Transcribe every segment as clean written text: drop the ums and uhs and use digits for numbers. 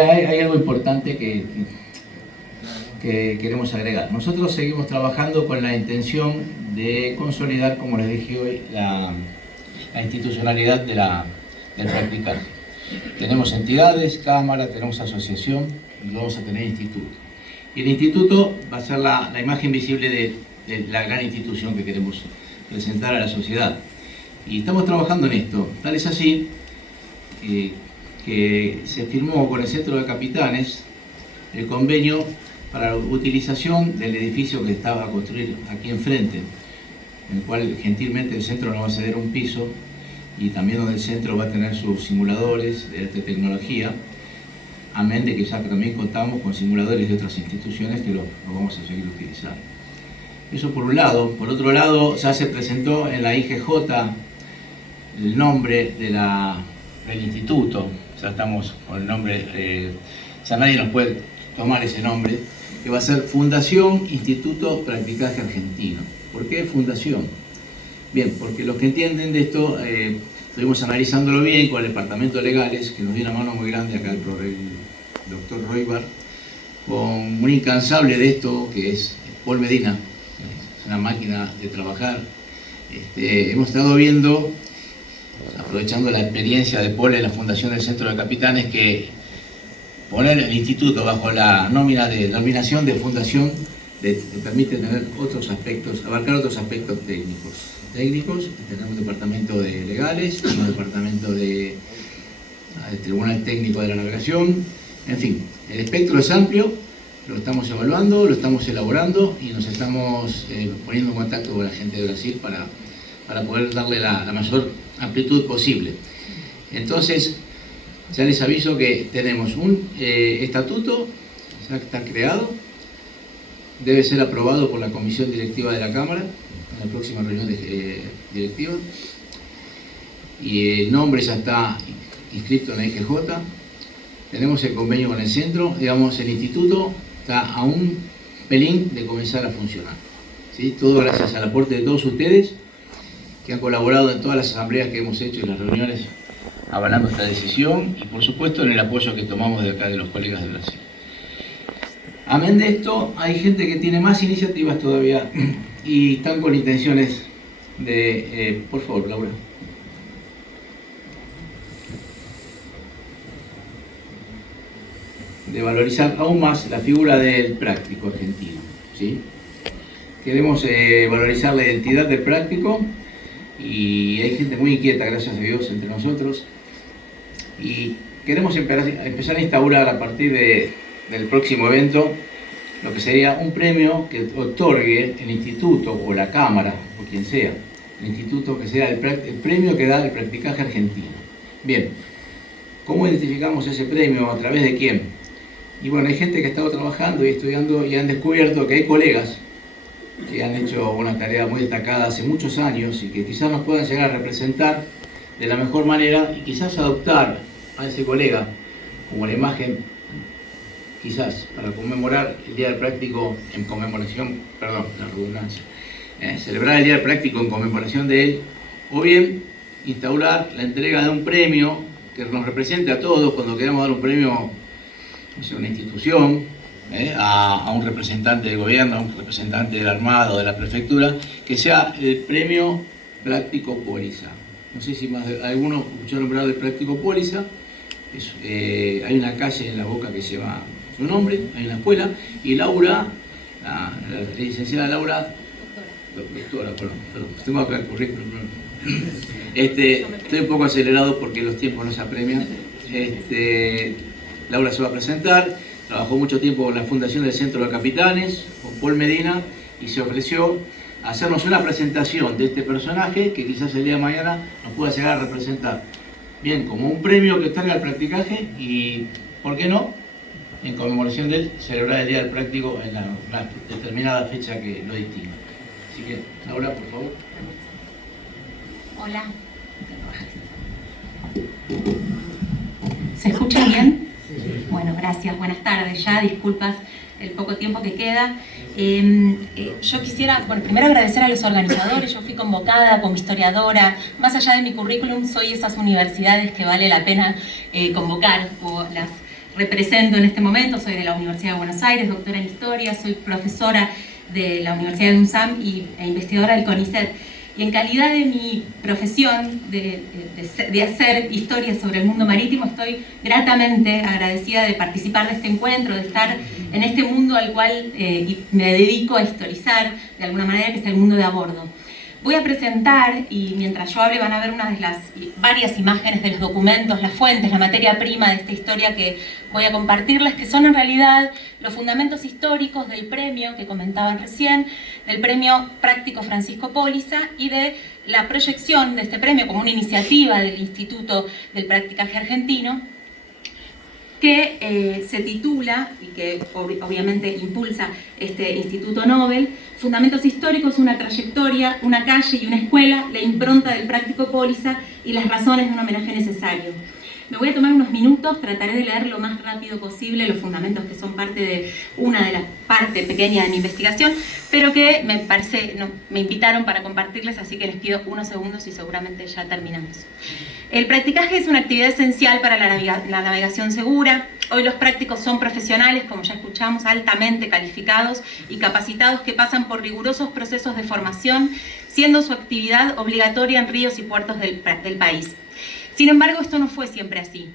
Hay algo importante que queremos agregar. Nosotros seguimos trabajando con la intención de consolidar, como les dije hoy, la institucionalidad del practicar. Tenemos entidades, cámara, tenemos asociación y vamos a tener instituto. Y el instituto va a ser la imagen visible de la gran institución que queremos presentar a la sociedad. Y estamos trabajando en esto. Tal es así que se firmó con el Centro de Capitanes el convenio para la utilización del edificio que estaba a construir aquí enfrente, en el cual gentilmente el centro nos va a ceder un piso y también donde el centro va a tener sus simuladores de alta tecnología, amén de que ya también contamos con simuladores de otras instituciones que lo vamos a seguir utilizando. Eso por un lado. Por otro lado, ya se presentó en la IGJ el nombre del instituto. Ya estamos con el nombre, ya nadie nos puede tomar ese nombre, que va a ser Fundación Instituto Practicaje Argentino. ¿Por qué Fundación? Bien, porque los que entienden de esto, estuvimos analizándolo bien con el departamento de legales, que nos dio una mano muy grande acá el doctor Roibar, con un incansable de esto, que es Paul Medina, es una máquina de trabajar. Hemos estado viendo, aprovechando la experiencia de Paul en la Fundación del Centro de Capitanes, que poner el instituto bajo la nómina de denominación de fundación te permite tener otros aspectos, abarcar otros aspectos técnicos. Tenemos un departamento de legales, un departamento del Tribunal Técnico de la Navegación, en fin, el espectro es amplio, lo estamos evaluando, lo estamos elaborando y nos estamos poniendo en contacto con la gente de Brasil para poder darle la mayor amplitud posible. Entonces, ya les aviso que tenemos un estatuto, ya está creado, debe ser aprobado por la comisión directiva de la Cámara en la próxima reunión directiva, y el nombre ya está inscrito en la IGJ. Tenemos el convenio con el centro, digamos, el instituto está a un pelín de comenzar a funcionar, ¿sí? Todo gracias al aporte de todos ustedes que han colaborado en todas las asambleas que hemos hecho y las reuniones avalando esta decisión, y por supuesto en el apoyo que tomamos de acá de los colegas de Brasil. Amén de esto, hay gente que tiene más iniciativas todavía y están con intenciones de... por favor, Laura. De valorizar aún más la figura del práctico argentino, ¿sí? Queremos valorizar la identidad del práctico, y hay gente muy inquieta, gracias a Dios, entre nosotros, y queremos empezar a instaurar a partir del próximo evento lo que sería un premio que otorgue el instituto o la cámara o quien sea, el instituto, que sea el premio que da el practicaje argentino. Bien, ¿cómo identificamos ese premio? ¿A través de quién? Y bueno, hay gente que ha estado trabajando y estudiando y han descubierto que hay colegas que han hecho una tarea muy destacada hace muchos años y que quizás nos puedan llegar a representar de la mejor manera, y quizás adoptar a ese colega como la imagen, quizás para conmemorar el Día del Práctico en conmemoración, perdón, la redundancia, celebrar el Día del Práctico en conmemoración de él, o bien instaurar la entrega de un premio que nos represente a todos cuando queramos dar un premio, no sé, a una institución, a un representante del gobierno, a un representante del Armado, de la prefectura, que sea el premio Práctico Póliza. No sé si más de algunos escucharon hablar del Práctico Póliza. Hay una calle en La Boca que lleva su nombre, hay una escuela, y Laura, la licenciada Laura, doctora, perdón, tengo acá el currículum. Estoy un poco acelerado porque los tiempos no se apremian. Laura se va a presentar. Trabajó mucho tiempo con la Fundación del Centro de Capitanes, con Paul Medina, y se ofreció a hacernos una presentación de este personaje que quizás el día de mañana nos pueda llegar a representar. Bien, como un premio que otorga el practicaje y, ¿por qué no?, en conmemoración de él, celebrar el Día del Práctico en la determinada fecha que lo distinga. Así que, Laura, por favor. Hola. ¿Se escucha bien? Bueno, gracias. Buenas tardes ya. Disculpas el poco tiempo que queda. Yo quisiera, bueno, primero agradecer a los organizadores. Yo fui convocada como historiadora. Más allá de mi currículum, soy esas universidades que vale la pena convocar, o represento en este momento, soy de la Universidad de Buenos Aires, doctora en Historia, soy profesora de la Universidad de UNSAM e investigadora del CONICET. Y en calidad de mi profesión de hacer historia sobre el mundo marítimo, estoy gratamente agradecida de participar de este encuentro, de estar en este mundo al cual me dedico a historizar de alguna manera, que es el mundo de a bordo. Voy a presentar, y mientras yo hable van a ver una de las varias imágenes de los documentos, las fuentes, la materia prima de esta historia que voy a compartirles, que son en realidad los fundamentos históricos del premio que comentaban recién, del premio Práctico Francisco Póliza y de la proyección de este premio como una iniciativa del Instituto del Practicaje Argentino, que se titula, y que obviamente impulsa este Instituto Nobel, Fundamentos Históricos, una trayectoria, una calle y una escuela, la impronta del práctico Póliza y las razones de un homenaje necesario. Me voy a tomar unos minutos, trataré de leer lo más rápido posible los fundamentos que son parte de una de las partes pequeñas de mi investigación, pero que me invitaron para compartirles, así que les pido unos segundos y seguramente ya terminamos. El practicaje es una actividad esencial para la navegación segura. Hoy los prácticos son profesionales, como ya escuchamos, altamente calificados y capacitados que pasan por rigurosos procesos de formación, siendo su actividad obligatoria en ríos y puertos del país. Sin embargo, esto no fue siempre así.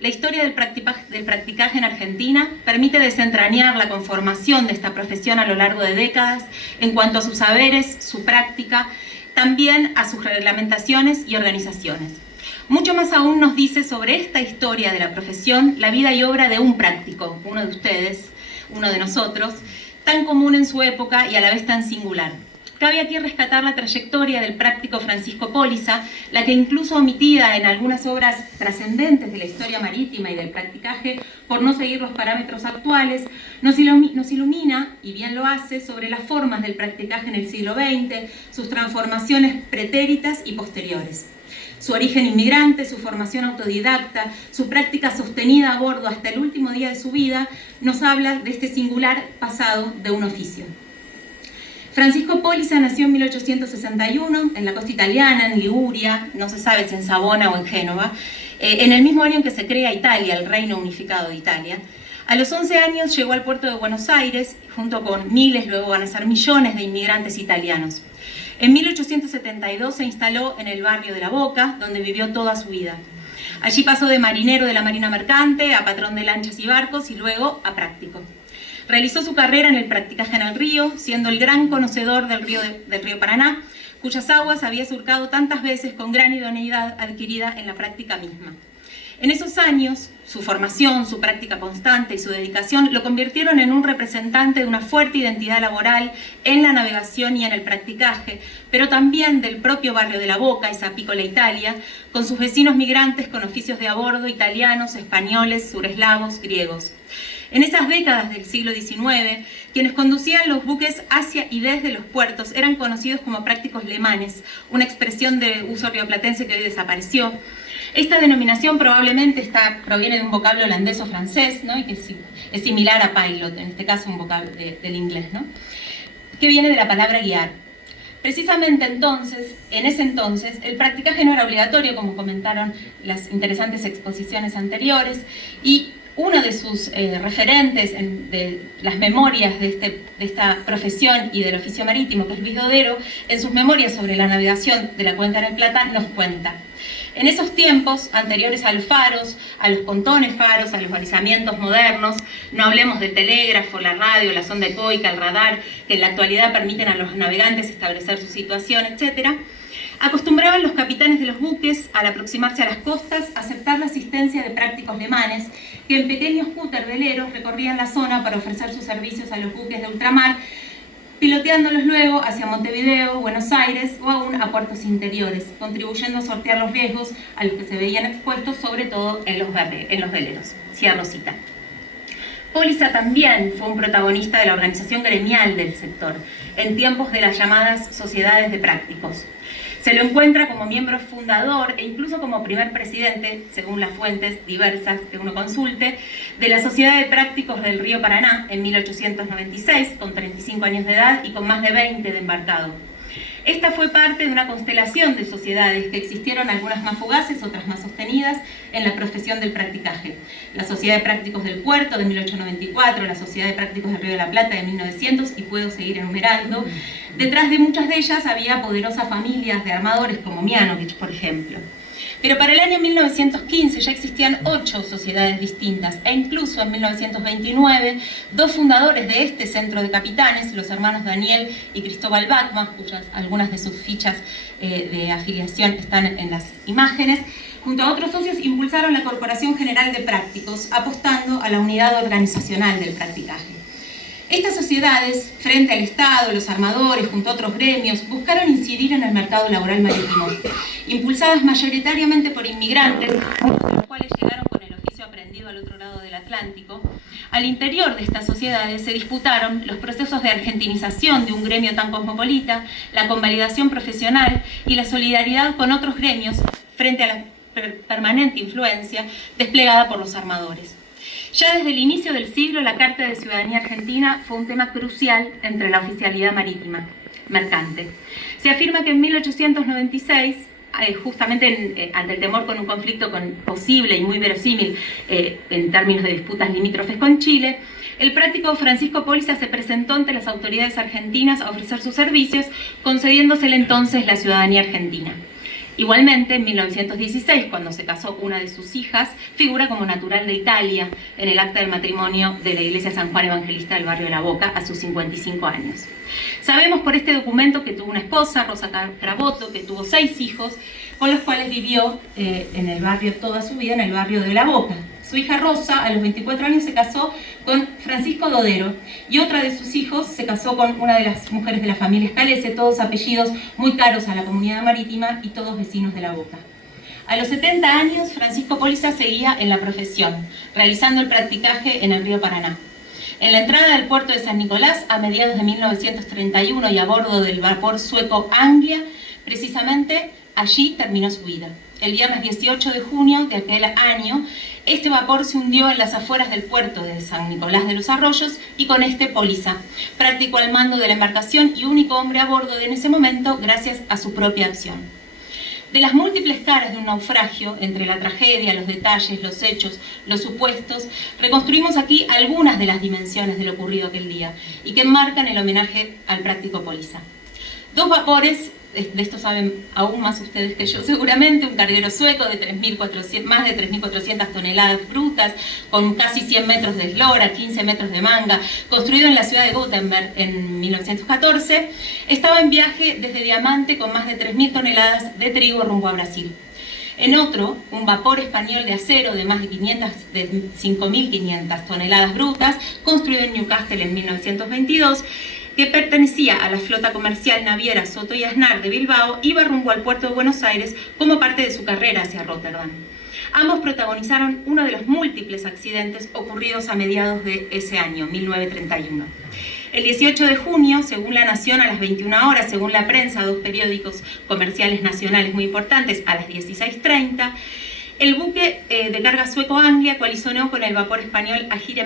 La historia del practicaje en Argentina permite desentrañar la conformación de esta profesión a lo largo de décadas en cuanto a sus saberes, su práctica, también a sus reglamentaciones y organizaciones. Mucho más aún nos dice sobre esta historia de la profesión la vida y obra de un práctico, uno de ustedes, uno de nosotros, tan común en su época y a la vez tan singular. Cabe aquí rescatar la trayectoria del práctico Francisco Póliza, la que incluso omitida en algunas obras trascendentes de la historia marítima y del practicaje por no seguir los parámetros actuales, nos ilumina, y bien lo hace, sobre las formas del practicaje en el siglo XX, sus transformaciones pretéritas y posteriores. Su origen inmigrante, su formación autodidacta, su práctica sostenida a bordo hasta el último día de su vida, nos habla de este singular pasado de un oficio. Francisco Póliza nació en 1861 en la costa italiana, en Liguria, no se sabe si en Savona o en Génova, en el mismo año en que se crea Italia, el Reino Unificado de Italia. A los 11 años llegó al puerto de Buenos Aires, junto con miles, luego van a ser millones de inmigrantes italianos. En 1872 se instaló en el barrio de La Boca, donde vivió toda su vida. Allí pasó de marinero de la marina mercante a patrón de lanchas y barcos y luego a práctico. Realizó su carrera en el practicaje en el río, siendo el gran conocedor del río Paraná, cuyas aguas había surcado tantas veces con gran idoneidad adquirida en la práctica misma. En esos años, su formación, su práctica constante y su dedicación lo convirtieron en un representante de una fuerte identidad laboral en la navegación y en el practicaje, pero también del propio barrio de La Boca, esa apícola Italia, con sus vecinos migrantes con oficios de a bordo italianos, españoles, sureslavos, griegos. En esas décadas del siglo XIX, quienes conducían los buques hacia y desde los puertos eran conocidos como prácticos lemanes, una expresión de uso rioplatense que hoy desapareció. Esta denominación probablemente proviene de un vocablo holandés o francés, ¿no? Y que es similar a pilot, en este caso un vocablo del inglés, ¿no? Que viene de la palabra guiar. Precisamente en ese entonces, el practicaje no era obligatorio, como comentaron las interesantes exposiciones anteriores, y uno de sus referentes de las memorias de esta profesión y del oficio marítimo, que es Luis Dodero, en sus memorias sobre la navegación de la cuenca del Plata, nos cuenta. En esos tiempos, anteriores a los faros, a los pontones faros, a los balizamientos modernos, no hablemos del telégrafo, la radio, la sonda ecoica, el radar, que en la actualidad permiten a los navegantes establecer su situación, etc., acostumbraban los capitanes de los buques, al aproximarse a las costas, a aceptar la asistencia de prácticos lemanes que en pequeños cúter veleros recorrían la zona para ofrecer sus servicios a los buques de ultramar, piloteándolos luego hacia Montevideo, Buenos Aires o aún a puertos interiores, contribuyendo a sortear los riesgos a los que se veían expuestos, sobre todo en los veleros. Cierro cita. Póliza también fue un protagonista de la organización gremial del sector, en tiempos de las llamadas sociedades de prácticos. Se lo encuentra como miembro fundador e incluso como primer presidente, según las fuentes diversas que uno consulte, de la Sociedad de Prácticos del Río Paraná en 1896, con 35 años de edad y con más de 20 de embarcado. Esta fue parte de una constelación de sociedades que existieron, algunas más fugaces, otras más sostenidas, en la profesión del practicaje. La Sociedad de Prácticos del Puerto de 1894, la Sociedad de Prácticos del Río de la Plata de 1900, y puedo seguir enumerando. Detrás de muchas de ellas había poderosas familias de armadores como Mianovich, por ejemplo. Pero para el año 1915 ya existían 8 sociedades distintas, e incluso en 1929, 2 fundadores de este centro de capitanes, los hermanos Daniel y Cristóbal Bachmann, cuyas algunas de sus fichas de afiliación están en las imágenes, junto a otros socios impulsaron la Corporación General de Prácticos, apostando a la unidad organizacional del practicaje. Estas sociedades, frente al Estado, los armadores, junto a otros gremios, buscaron incidir en el mercado laboral marítimo, impulsadas mayoritariamente por inmigrantes, los cuales llegaron con el oficio aprendido al otro lado del Atlántico. Al interior de estas sociedades se disputaron los procesos de argentinización de un gremio tan cosmopolita, la convalidación profesional y la solidaridad con otros gremios frente a la permanente influencia desplegada por los armadores. Ya desde el inicio del siglo, la Carta de Ciudadanía Argentina fue un tema crucial entre la oficialidad marítima mercante. Se afirma que en 1896, justamente ante el temor con un conflicto posible y muy verosímil en términos de disputas limítrofes con Chile, el práctico Francisco Póliza se presentó ante las autoridades argentinas a ofrecer sus servicios, concediéndosele entonces la ciudadanía argentina. Igualmente, en 1916, cuando se casó una de sus hijas, figura como natural de Italia en el acta del matrimonio de la Iglesia San Juan Evangelista del barrio de La Boca a sus 55 años. Sabemos por este documento que tuvo una esposa, Rosa Caraboto, que tuvo 6 hijos, con los cuales vivió en el barrio toda su vida, en el barrio de La Boca. Su hija Rosa, a los 24 años, se casó con Francisco Dodero, y otra de sus hijos se casó con una de las mujeres de la familia Scalese, todos apellidos muy caros a la comunidad marítima y todos vecinos de La Boca. A los 70 años, Francisco Póliza seguía en la profesión, realizando el practicaje en el río Paraná. En la entrada del puerto de San Nicolás, a mediados de 1931, y a bordo del vapor sueco Anglia, precisamente allí terminó su vida. El viernes 18 de junio de aquel año, este vapor se hundió en las afueras del puerto de San Nicolás de los Arroyos, y con este Póliza practicó al mando de la embarcación y único hombre a bordo en ese momento gracias a su propia acción. De las múltiples caras de un naufragio, entre la tragedia, los detalles, los hechos, los supuestos, reconstruimos aquí algunas de las dimensiones de lo ocurrido aquel día y que enmarcan el homenaje al práctico Póliza. 2 vapores, de esto saben aún más ustedes que yo seguramente, un carguero sueco de más de 3.400 toneladas brutas, con casi 100 metros de eslora, 15 metros de manga, construido en la ciudad de Gutenberg en 1914, estaba en viaje desde Diamante con más de 3.000 toneladas de trigo rumbo a Brasil. En otro, un vapor español de acero de más de 5.500 toneladas brutas, construido en Newcastle en 1922, que pertenecía a la flota comercial naviera Soto y Aznar de Bilbao, iba rumbo al puerto de Buenos Aires como parte de su carrera hacia Rotterdam. Ambos protagonizaron uno de los múltiples accidentes ocurridos a mediados de ese año, 1931. El 18 de junio, según La Nación, a las 21 horas, según la prensa, 2 periódicos comerciales nacionales muy importantes, a las 16:30, el buque de carga sueco Anglia colisionó con el vapor español Agire